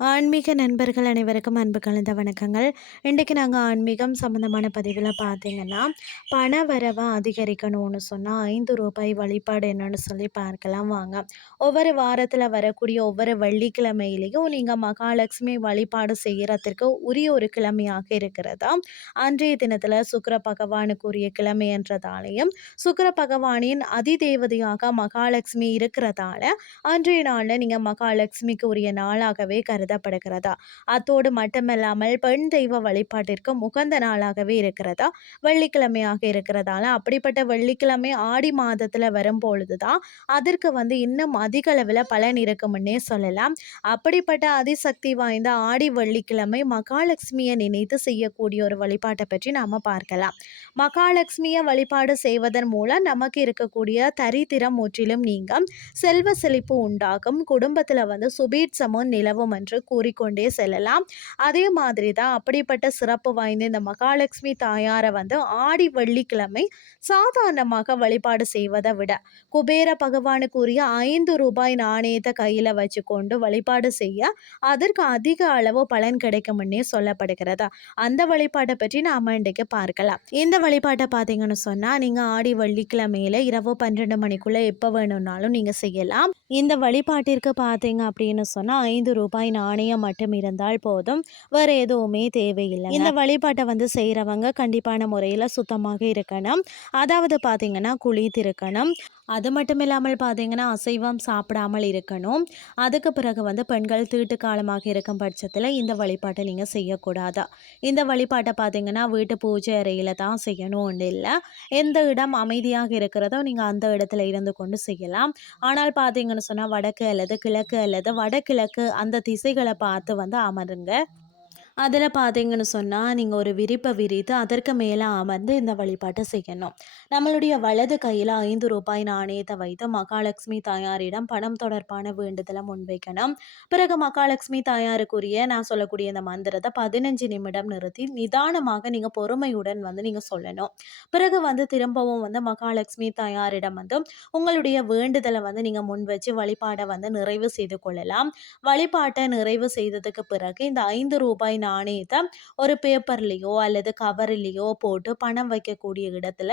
ஆன்மீக நண்பர்கள் அனைவருக்கும் அன்பு கலந்த வணக்கங்கள். இன்றைக்கு நாங்கள் ஆன்மீகம் சம்மந்தமான பதிவில் பார்த்தீங்கன்னா பண வரவை அதிகரிக்கணும்னு சொன்னால் ஐந்து ரூபாய் வழிபாடு என்னன்னு சொல்லி பார்க்கலாம் வாங்க. ஒவ்வொரு வாரத்தில் வரக்கூடிய ஒவ்வொரு வெள்ளிக்கிழமையிலையும் நீங்கள் மகாலட்சுமி வழிபாடு செய்கிறதற்கு உரிய ஒரு கிழமையாக இருக்கிறதா? அன்றைய தினத்தில் சுக்கர பகவானுக்குரிய கிழமை என்றதாலையும் சுக்கர பகவானின் அதிதேவதையாக மகாலட்சுமி இருக்கிறதால அன்றைய நாளில் நீங்கள் மகாலட்சுமிக்கு உரிய நாளாகவே கருது கருதப்படுகிறதா அத்தோடு மட்டுமல்லாமல் பெண் தெய்வ வழிபாட்டிற்கு முகந்த நாளாகவே இருக்கிறதா? வெள்ளிக்கிழமையாக இருக்கிறதால அப்படிப்பட்ட வெள்ளிக்கிழமை ஆடி மாதத்தில் வரும்பொழுது தான் அதற்கு வந்து இன்னும் அதிக அளவில் பலன் இருக்கும்னே சொல்லலாம். அப்படிப்பட்ட அதிசக்தி வாய்ந்த ஆடி வெள்ளிக்கிழமை மகாலட்சுமியை நினைத்து செய்யக்கூடிய ஒரு வழிபாட்டை பற்றி நாம் பார்க்கலாம். மகாலட்சுமியை வழிபாடு செய்வதன் மூலம் நமக்கு இருக்கக்கூடிய தரித்திரம் முற்றிலும் நீங்கும். செல்வ செழிப்பு உண்டாகும். குடும்பத்தில் வந்து சுபீட்சமும் நிலவும் என்று கூறிக்கொண்டே செல்லலாம். அதே மாதிரி தான் அப்படிப்பட்ட சிறப்பு வாய்ந்த இந்த மகாலட்சுமி தாயாரை வந்து ஆடி வெள்ளிக்கிழமை சாதாரணமாக வழிபாடு செய்வதை விட குபேர பகவானுக்குரிய ஐந்து ரூபாய் நாணயத்தை கையில் வச்சுக்கொண்டு வழிபாடு செய்ய அதற்கு அதிக அளவு பலன் கிடைக்கும்னே சொல்லப்படுகிறதா? அந்த வழிபாட்டை பற்றி நாம் இன்றைக்கு பார்க்கலாம். இந்த வழிபாட்டை பார்த்தீங்கன்னு சொன்னால் நீங்கள் ஆடி வெள்ளிக்கிழமையில இரவு பன்னிரெண்டு மணிக்குள்ளே எப்போ வேணும்னாலும் நீங்கள் செய்யலாம். இந்த வழிபாட்டிற்கு பார்த்தீங்க அப்படின்னு சொன்னால் ஐந்து ரூபாய் நாணயம் மட்டும் இருந்தால் போதும். வேறு எதுவுமே தேவையில்லை இந்த வழிபாட்டை வந்து செய்கிறவங்க கண்டிப்பான முறையில் சுத்தமாக இருக்கணும். அதாவது பார்த்தீங்கன்னா குளித்திருக்கணும் அது மட்டும் இல்லாமல் பார்த்தீங்கன்னா அசைவம் சாப்பிடாமல் இருக்கணும். அதுக்கு பிறகு வந்து பெண்கள் தீட்டு காலமாக இருக்கும் பட்சத்தில் இந்த வழிபாட்டை நீங்கள் செய்யக்கூடாது? இந்த வழிபாட்டை பார்த்தீங்கன்னா வீட்டு பூஜை அறையில் தான் செய்யணும் இல்லை. எந்த இடம் அமைதியாக இருக்கிறதோ நீங்கள் அந்த இடத்துல இருந்து கொண்டு செய்யலாம். ஆனால் பார்த்தீங்கன்னா சொன்னால் வடக்கு அல்லது கிழக்கு அல்லது வடகிழக்கு அந்த திசைகளை பார்த்து வந்து அமருங்க. அதில் பார்த்தீங்கன்னு சொன்னால் நீங்கள் ஒரு விரிப்பை விரித்து அதற்கு மேலே அமர்ந்து இந்த வழிபாட்டை செய்யணும். நம்மளுடைய வலது கையில் ஐந்து ரூபாய் நாணயத்தை வைத்து மகாலட்சுமி தாயாரிடம் பணம் தொடர்பான வேண்டுதலை முன்வைக்கணும். பிறகு மகாலட்சுமி தாயாருக்குரிய நான் சொல்லக்கூடிய இந்த மந்திரத்தை பதினஞ்சு நிமிடம் நிறுத்தி நிதானமாக நீங்கள் பொறுமையுடன் வந்து நீங்கள் சொல்லணும். பிறகு வந்து திரும்பவும் வந்து மகாலட்சுமி தாயாரிடம் வந்து உங்களுடைய வேண்டுதலை வந்து நீங்கள் முன் வச்சு வழிபாடை வந்து நிறைவு செய்து கொள்ளலாம். வழிபாட்டை நிறைவு செய்ததுக்கு பிறகு இந்த ஐந்து ரூபாய் நாணயத்தை ஒரு பேப்பர்லேயோ அல்லது கவர்லேயோ போட்டு பணம் வைக்கக்கூடிய இடத்துல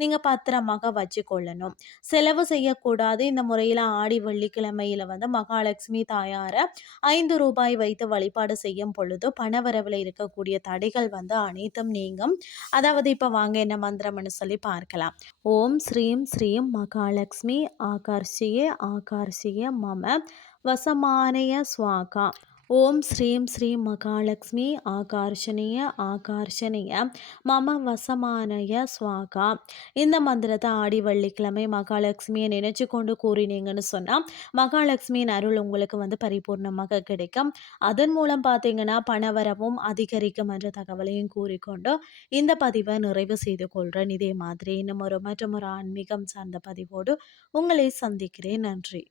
நீங்கள் பத்திரமாக வச்சுக்கொள்ளணும். செலவு செய்யக்கூடாது. இந்த முறையில் ஆடி வெள்ளிக்கிழமையில் வந்து மகாலட்சுமி தாயாரை ஐந்து ரூபாய் வைத்து வழிபாடு செய்யும் பொழுது பணவரவில் இருக்கக்கூடிய தடைகள் வந்து அனைத்தும் நீங்கும். அதாவது இப்போ வாங்க என்ன மந்திரம்னு சொல்லி பார்க்கலாம். ஓம் ஸ்ரீம் ஸ்ரீம் மகாலட்சுமி ஆகர்ஷியே ஆகார்ஷிய மம வசமானய ஸ்வாகா ஓம் ஸ்ரீம் ஸ்ரீ மகாலட்சுமி ஆகர்ஷணிய ஆகர்ஷணிய மம வசமானய ஸ்வாகா இந்த மந்திரத்தை ஆடி வள்ளிக்கிழமை மகாலட்சுமியை நினைச்சு கொண்டு கூறினீங்கன்னு சொன்னால் மகாலட்சுமியின் அருள் உங்களுக்கு வந்து பரிபூர்ணமாக கிடைக்கும். அதன் மூலம் பார்த்தீங்கன்னா பணவரவும் அதிகரிக்கும் என்ற தகவலையும் கூறிக்கொண்டு இந்த பதிவை நிறைவு செய்து கொள்கிறேன் இதே மாதிரி இன்னும் ஒரு மற்றும் ஒரு ஆன்மீகம் சார்ந்த பதிவோடு உங்களை சந்திக்கிறேன். நன்றி.